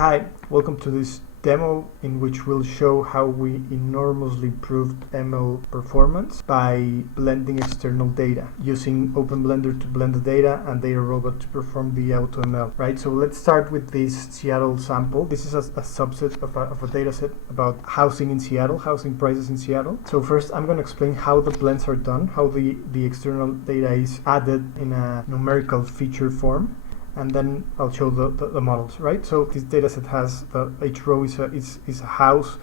Hi, welcome to this demo in which we'll show how we enormously improved ML performance by blending external data using OpenBlender to blend the data and DataRobot to perform the AutoML, right? So let's start with this Seattle sample. This is a subset of a data set about housing in Seattle, housing prices in Seattle. So first I'm going to explain how the blends are done, how the external data is added in a numerical feature form. And then I'll show the models, right? So this dataset has each row is a house,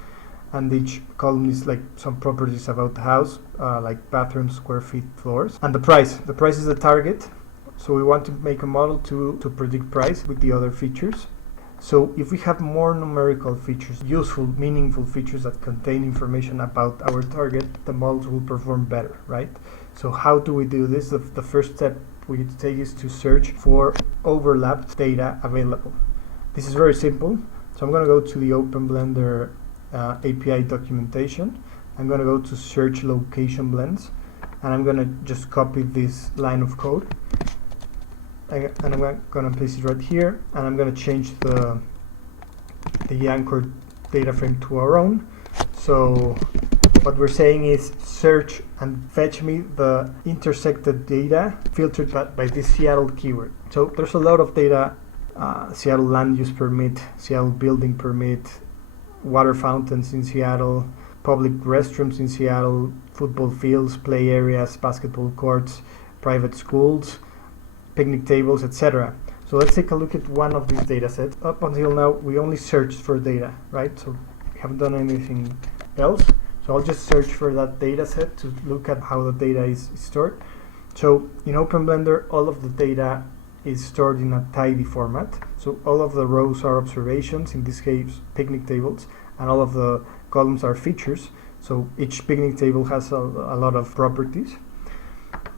and each column is like some properties about the house, like bathrooms, square feet, floors, and the price. The price is the target. So we want to make a model to predict price with the other features. So if we have more numerical features, useful, meaningful features that contain information about our target, the models will perform better, right? So how do we do this? The first step we need to take is to search for overlapped data available. This is very simple. So I'm going to go to the OpenBlender API documentation. I'm going to go to search location blends, and I'm going to just copy this line of code. And I'm going to place it right here, and I'm going to change the anchor data frame to our own. So what we're saying is search and fetch me the intersected data filtered by this Seattle keyword. So there's a lot of data, Seattle land use permit, Seattle building permit, water fountains in Seattle, public restrooms in Seattle, football fields, play areas, basketball courts, private schools, picnic tables, etc. So let's take a look at one of these data sets. Up until now, we only searched for data, right? So we haven't done anything else. So I'll just search for that data set to look at how the data is stored. So in OpenBlender, all of the data is stored in a tidy format. So all of the rows are observations, in this case picnic tables, and all of the columns are features. So each picnic table has a lot of properties.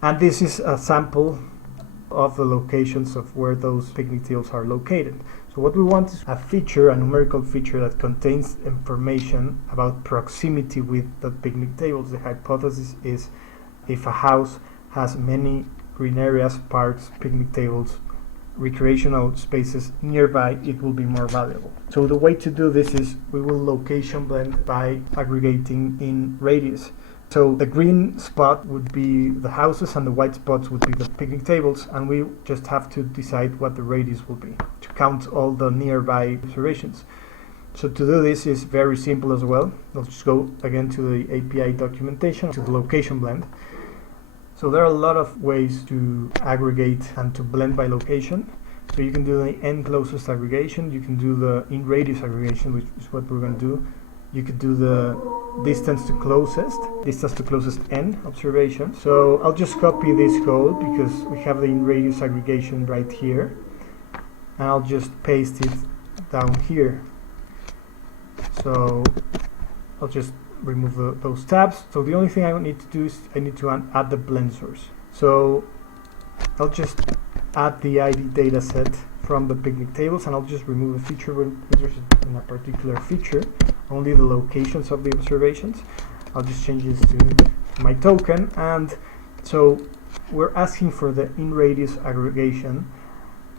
And this is a sample of the locations of where those picnic tables are located. So what we want is a feature, a numerical feature that contains information about proximity with the picnic tables. The hypothesis is if a house has many green areas, parks, picnic tables, recreational spaces nearby, it will be more valuable. So the way to do this is we will location blend by aggregating in radius. So the green spot would be the houses and the white spots would be the picnic tables, and we just have to decide what the radius will be to count all the nearby observations. So to do this is very simple as well. Let's just go again to the API documentation, to the location blend. So there are a lot of ways to aggregate and to blend by location. So you can do the n closest aggregation, you can do the in radius aggregation, which is what we're going to do. You could do the distance to closest n observation. So I'll just copy this code because we have the in radius aggregation right here, and I'll just paste it down here. So I'll just remove those tabs. So the only thing I need to do is I need to add the blend source. So I'll just add the ID data set from the picnic tables, and I'll just remove a feature when interested in a particular feature, only the locations of the observations. I'll just change this to my token, and so we're asking for the in radius aggregation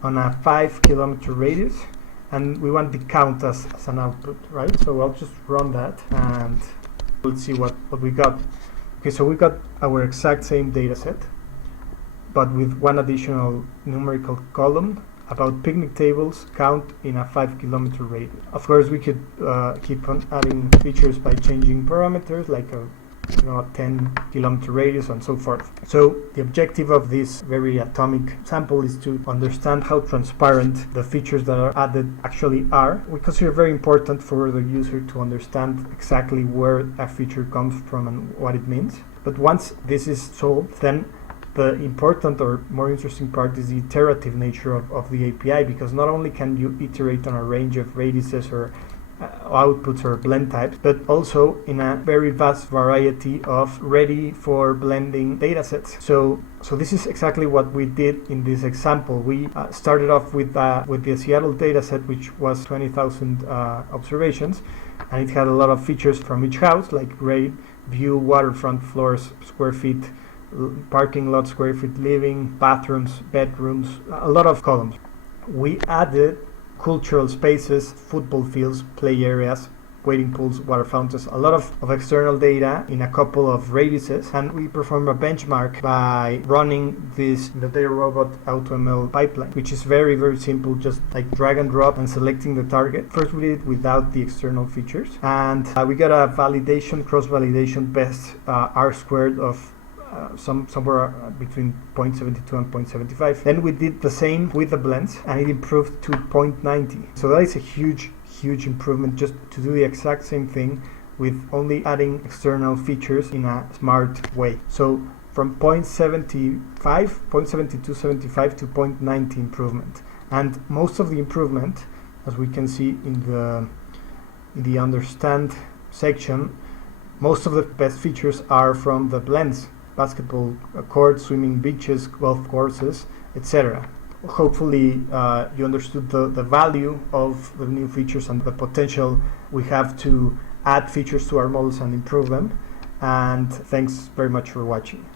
on a 5 kilometer radius, and we want the count as an output, right? So I'll just run that and let's see what we got. Okay, so we got our exact same data set, but with one additional numerical column about picnic tables count in a 5 kilometer radius. Of course, we could keep on adding features by changing parameters like a 10 kilometer radius and so forth. So the objective of this very atomic sample is to understand how transparent the features that are added actually are. We consider very important for the user to understand exactly where a feature comes from and what it means. But once this is solved, then the important or more interesting part is the iterative nature of the API, because not only can you iterate on a range of radiuses or outputs or blend types, but also in a very vast variety of ready for blending datasets. So this is exactly what we did in this example. We started off with the Seattle dataset, which was 20,000 observations, and it had a lot of features from each house, like grade, view, waterfront, floors, square feet, parking lot, square feet, living, bathrooms, bedrooms, a lot of columns. We added cultural spaces, football fields, play areas, waiting pools, water fountains, a lot of external data in a couple of radiuses, and we perform a benchmark by running this the DataRobot AutoML pipeline, which is very, very simple, just like drag and drop and selecting the target. First we did it without the external features, and we got a validation, cross-validation best R squared of somewhere between 0.72 and 0.75. Then we did the same with the blends, and it improved to 0.90. So that is a huge improvement, just to do the exact same thing with only adding external features in a smart way. So from 0.7275 to 0.90 improvement. And most of the improvement, as we can see in the understand section, most of the best features are from the blends: basketball courts, swimming beaches, golf courses, etc. Hopefully you understood the value of the new features and the potential we have to add features to our models and improve them. And thanks very much for watching.